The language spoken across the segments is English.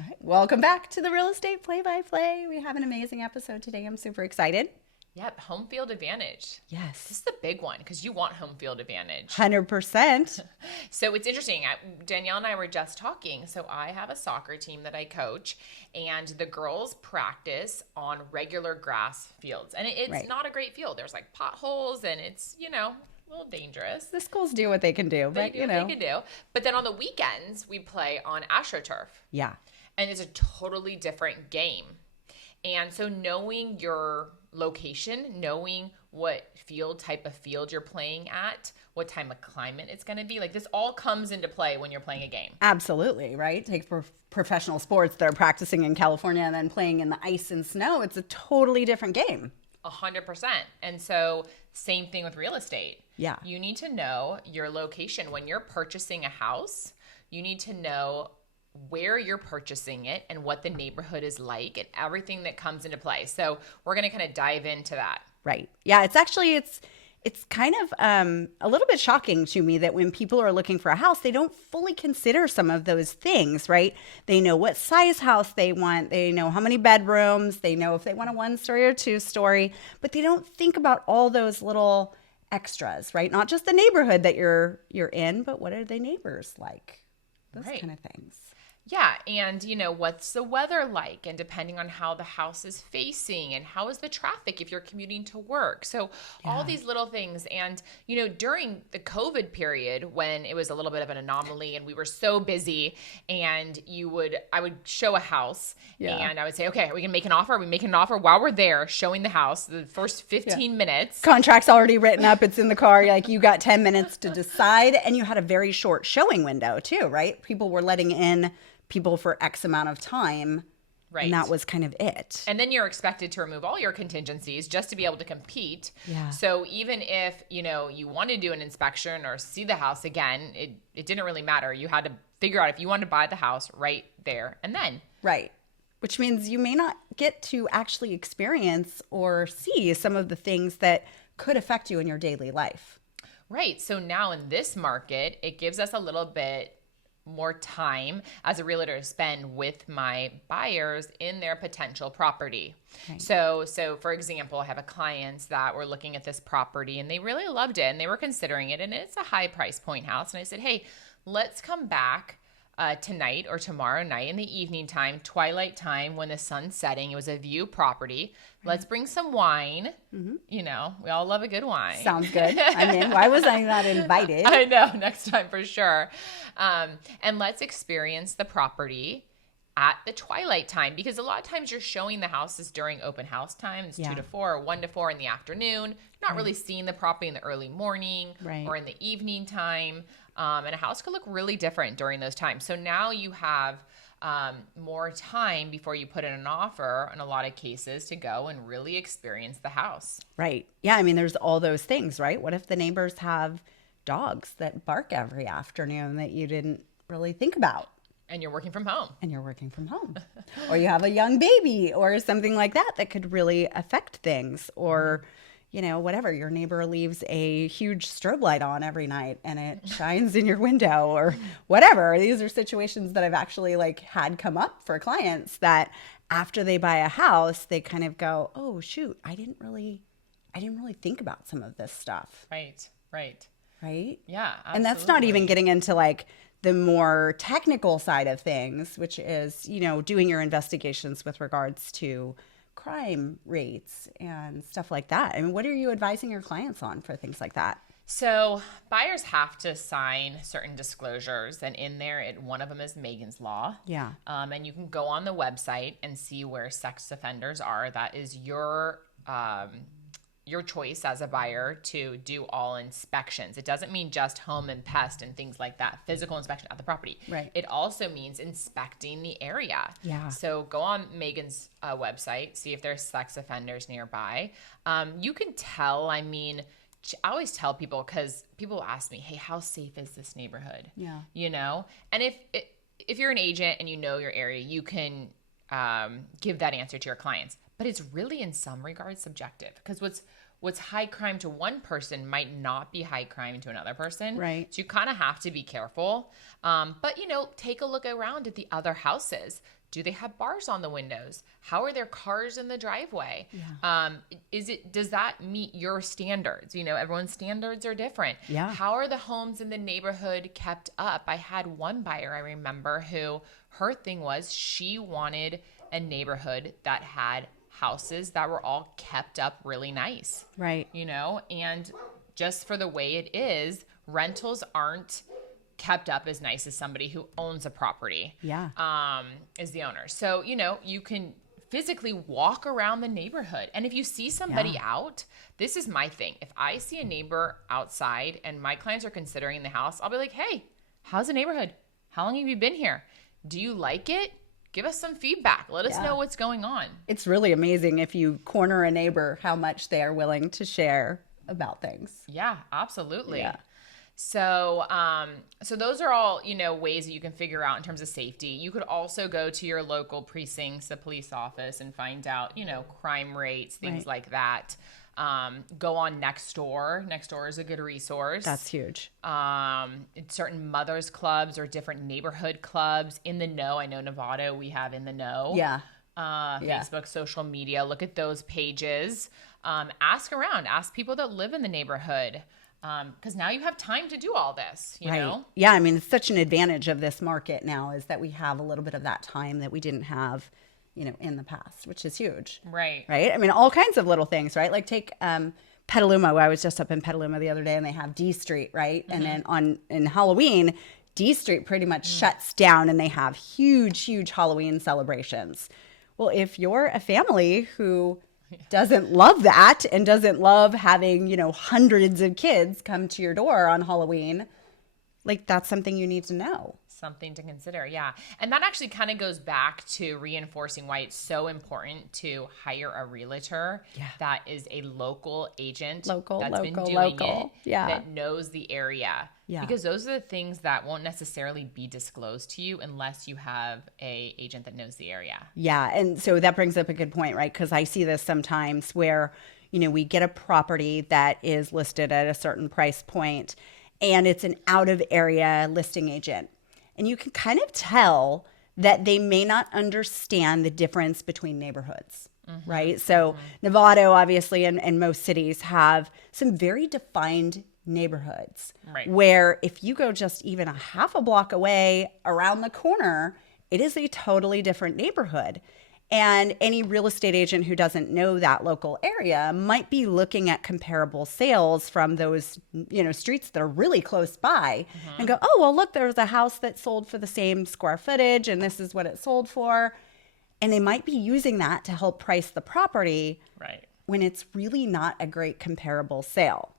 All right. Welcome back to the Real Estate Play-by-Play. We have an amazing episode today. I'm super excited. Yep, home field advantage. Yes. This is the big one because you want home field advantage. 100%. So it's interesting. Danielle and I were just talking. So I have a soccer team that I coach, and the girls practice on regular grass fields. And it's Right. not a great field. There's like potholes, and it's, a little dangerous. The schools do what they can do, They but do what they can do. But then on the weekends, we play on AstroTurf. Yeah. And it's a totally different game. And so knowing your location, knowing what type of field you're playing at, what type of climate it's going to be, like this all comes into play when you're playing a game. Absolutely, right? Take professional sports that are practicing in California and then playing in the ice and snow. It's a totally different game. 100%. And so same thing with real estate. Yeah. You need to know your location. When you're purchasing a house, you need to know where you're purchasing it and what the neighborhood is like and everything that comes into play. So we're going to kind of dive into that. Right. Yeah, it's kind of a little bit shocking to me that when people are looking for a house, they don't fully consider some of those things, right? They know what size house they want. They know how many bedrooms. They know if they want a 1-story or 2-story, but they don't think about all those little extras, right? Not just the neighborhood that you're in, but what are the neighbors like? Those Right. kind of things. Yeah, and what's the weather like, and depending on how the house is facing, and how is the traffic if you're commuting to work. So all these little things. And during the COVID period, when it was a little bit of an anomaly and we were so busy, and I would show a house, and I would say, okay, we can make an offer. We make an offer while we're there showing the house the first 15 minutes. Contract's already written up. It's in the car. Like, you got 10 minutes to decide, and you had a very short showing window too, right? People were letting in people for X amount of time. Right. And that was kind of it. And then you're expected to remove all your contingencies just to be able to compete. Yeah. So even if, you want to do an inspection or see the house again, it didn't really matter. You had to figure out if you wanted to buy the house right there and then. Right. Which means you may not get to actually experience or see some of the things that could affect you in your daily life. Right. So now in this market, it gives us a little bit more time as a realtor to spend with my buyers in their potential property. Right. So for example, I have a client that were looking at this property and they really loved it and they were considering it, and it's a high price point house. And I said, hey, let's come back tonight or tomorrow night in the evening time, twilight time, when the sun's setting. It was a view property. Let's bring some wine. Mm-hmm. We all love a good wine. Sounds good. I'm in. Why was I not invited? I know. Next time for sure. And let's experience the property at the twilight time, because a lot of times you're showing the houses during open house time. It's 2 to 4 or 1 to 4 in the afternoon. Not really seeing the property in the early morning or in the evening time. And a house could look really different during those times. So now you have more time before you put in an offer in a lot of cases to go and really experience the house. Right. Yeah. I mean, there's all those things, right? What if the neighbors have dogs that bark every afternoon that you didn't really think about? And you're working from home. Or you have a young baby or something like that that could really affect things. Or, whatever, your neighbor leaves a huge strobe light on every night and it shines in your window or whatever. These are situations that I've actually had come up for clients that after they buy a house, they kind of go, oh shoot, I didn't really think about some of this stuff. Right. Yeah. Yeah. Absolutely. And that's not even getting into the more technical side of things, which is, doing your investigations with regards to crime rates and stuff like that. I mean, what are you advising your clients on for things like that? So buyers have to sign certain disclosures, and in there, one of them is Megan's Law. Yeah. And you can go on the website and see where sex offenders are. That is your choice as a buyer to do all inspections. It doesn't mean just home and pest and things like that, physical inspection at the property. Right. It also means inspecting the area. Yeah. So go on Megan's website, see if there's sex offenders nearby. You can tell, I always tell people, because people ask me, hey, how safe is this neighborhood? Yeah. And if you're an agent and you know your area, you can give that answer to your clients. But it's really in some regards subjective, because what's high crime to one person might not be high crime to another person. Right. So you kind of have to be careful. But, take a look around at the other houses. Do they have bars on the windows? How are their cars in the driveway? Yeah. Does that meet your standards? Everyone's standards are different. Yeah. How are the homes in the neighborhood kept up? I had one buyer, I remember, who her thing was she wanted a neighborhood that had houses that were all kept up really nice. Right. And just for the way it is, rentals aren't kept up as nice as somebody who owns a property. Yeah. Is the owner. So, you can physically walk around the neighborhood. And if you see somebody out, this is my thing. If I see a neighbor outside and my clients are considering the house, I'll be like, hey, how's the neighborhood? How long have you been here? Do you like it? Give us some feedback. Let us know what's going on. It's really amazing if you corner a neighbor, how much they are willing to share about things. Yeah, absolutely. Yeah. So, so those are all, ways that you can figure out in terms of safety. You could also go to your local precincts, the police office, and find out, crime rates, things like that. Go on Nextdoor. Nextdoor is a good resource. That's huge. Certain mothers clubs or different neighborhood clubs. In the Know. I know Nevada, we have In the Know. Yeah. Facebook, social media. Look at those pages. Ask around. Ask people that live in the neighborhood. Because now you have time to do all this, you know? Yeah, I mean, it's such an advantage of this market now is that we have a little bit of that time that we didn't have, in the past, which is huge. Right. Right? I mean, all kinds of little things, right? Like take Petaluma. I was just up in Petaluma the other day and they have D Street, right? Mm-hmm. And then in Halloween, D Street pretty much shuts down and they have huge, huge Halloween celebrations. Well, if you're a family who doesn't love that and doesn't love having, hundreds of kids come to your door on Halloween, like that's something you need to know. Something to consider, yeah. And that actually kind of goes back to reinforcing why it's so important to hire a realtor that is a local agent that's been doing it, that knows the area. Yeah. Because those are the things that won't necessarily be disclosed to you unless you have a agent that knows the area. Yeah, and so that brings up a good point, right? Because I see this sometimes where, we get a property that is listed at a certain price point and it's an out of area listing agent. And you can kind of tell that they may not understand the difference between neighborhoods, right? So Nevada, obviously, and most cities have some very defined neighborhoods where if you go just even a half a block away around the corner, it is a totally different neighborhood. And any real estate agent who doesn't know that local area might be looking at comparable sales from those, streets that are really close by and go, oh, well, look, there's a house that sold for the same square footage and this is what it sold for. And they might be using that to help price the property when it's really not a great comparable sale.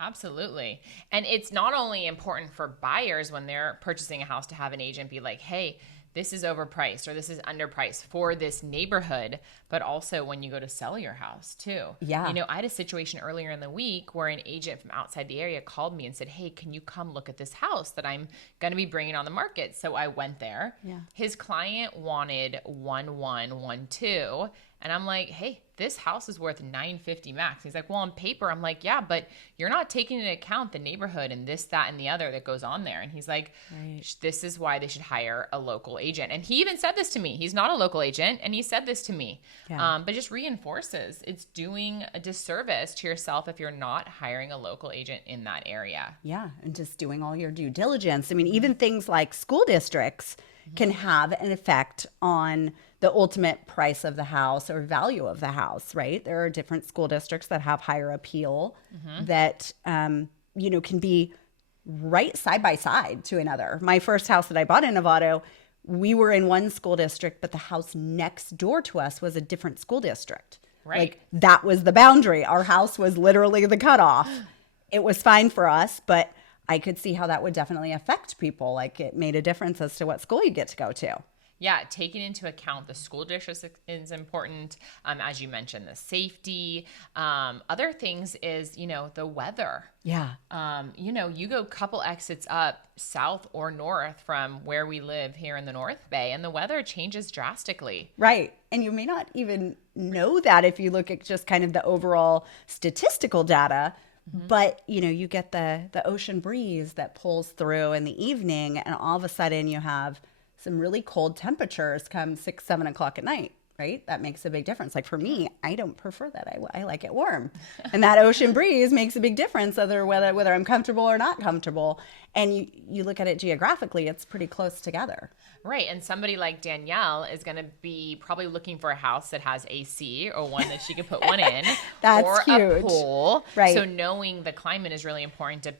Absolutely. And it's not only important for buyers when they're purchasing a house to have an agent be like, hey, this is overpriced or this is underpriced for this neighborhood, but also when you go to sell your house too. Yeah. I had a situation earlier in the week where an agent from outside the area called me and said, hey, can you come look at this house that I'm going to be bringing on the market? So I went there. Yeah. His client wanted 1112. And I'm like, hey, this house is worth $950 max. He's like, well, on paper, I'm like, yeah, but you're not taking into account the neighborhood and this, that, and the other that goes on there. And he's like, this is why they should hire a local agent. And he even said this to me. He's not a local agent. And he said this to me, but just reinforces it's doing a disservice to yourself if you're not hiring a local agent in that area. Yeah. And just doing all your due diligence. I mean, even things like school districts can have an effect on the ultimate price of the house or value of the house, right? There are different school districts that have higher appeal that, can be right side by side to another. My first house that I bought in Nevada, we were in one school district, but the house next door to us was a different school district. Right. Like that was the boundary. Our house was literally the cutoff. It was fine for us, but I could see how that would definitely affect people. Like it made a difference as to what school you get to go to. Yeah, taking into account the school district is important. As you mentioned, the safety. Other things is, the weather. Yeah. You go a couple exits up south or north from where we live here in the North Bay, and the weather changes drastically. Right. And you may not even know that if you look at just kind of the overall statistical data. But, you get the ocean breeze that pulls through in the evening, and all of a sudden you have some really cold temperatures come 6, 7 o'clock at night, right? That makes a big difference. Like for me, I don't prefer that. I like it warm. And that ocean breeze makes a big difference whether I'm comfortable or not comfortable. And you look at it geographically, it's pretty close together. Right. And somebody like Danielle is going to be probably looking for a house that has AC or one that she can put one in. That's or huge. A pool. Right. So knowing the climate is really important to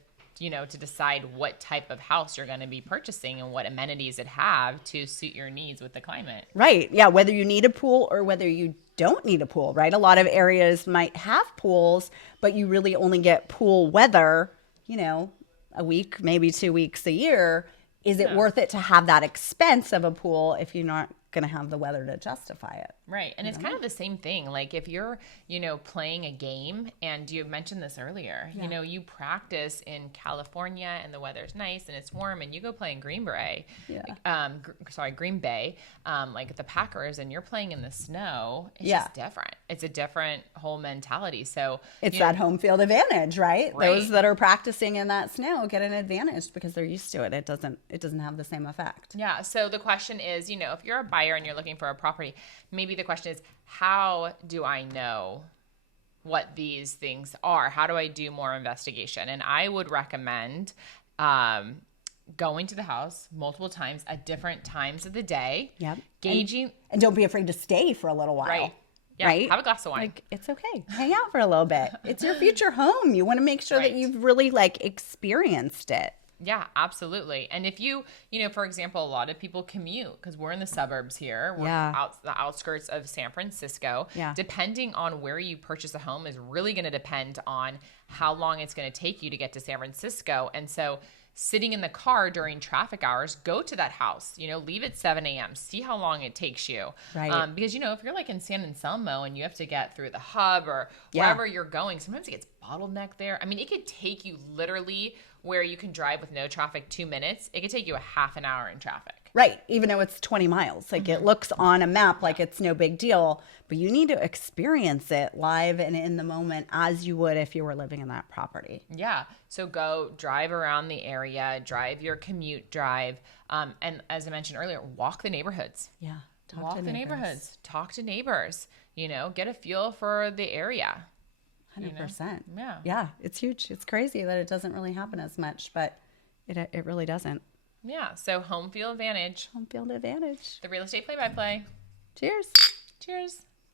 decide what type of house you're going to be purchasing and what amenities it have to suit your needs with the climate. Right. Yeah. Whether you need a pool or whether you don't need a pool, right? A lot of areas might have pools, but you really only get pool weather, a week, maybe 2 weeks a year. Is it worth it to have that expense of a pool if you're not going to have the weather to justify it? Right. And it's kind of the same thing. Like if you're, playing a game, and you mentioned this earlier, you practice in California and the weather's nice and it's warm, and you go play in Green Bay, like the Packers, and you're playing in the snow. It's just different. It's a different whole mentality. So it's that home field advantage, right? Right. Those that are practicing in that snow get an advantage because they're used to it. It doesn't have the same effect. Yeah. So the question is, if you're a buyer and you're looking for a property, maybe the question is, how do I know what these things are? How do I do more investigation? And I would recommend going to the house multiple times at different times of the day. Yep. Gauging. And don't be afraid to stay for a little while. Right. Yeah, right? Have a glass of wine. Like, it's okay. Hang out for a little bit. It's your future home. You want to make sure that you've really experienced it. Yeah, absolutely. And if you, for example, a lot of people commute because we're in the suburbs here. We're the outskirts of San Francisco. Yeah. Depending on where you purchase a home is really going to depend on how long it's going to take you to get to San Francisco. And so sitting in the car during traffic hours, go to that house, leave at 7 a.m., see how long it takes you. Right. Because, if you're like in San Anselmo and you have to get through the hub or wherever you're going, sometimes it gets bottlenecked there. I mean, it could take you literally where you can drive with no traffic 2 minutes. It could take you a half an hour in traffic. Right. Even though it's 20 miles. Like it looks on a map like it's no big deal, but you need to experience it live and in the moment as you would if you were living in that property. Yeah. So go drive around the area, drive your commute drive. And as I mentioned earlier, walk the neighborhoods. Yeah. Walk the neighborhoods. Talk to neighbors. Get a feel for the area. 100%. Yeah. Yeah. It's huge. It's crazy that it doesn't really happen as much, but it really doesn't. Yeah. So home field advantage. Home field advantage. The real estate play-by-play. Cheers. Cheers.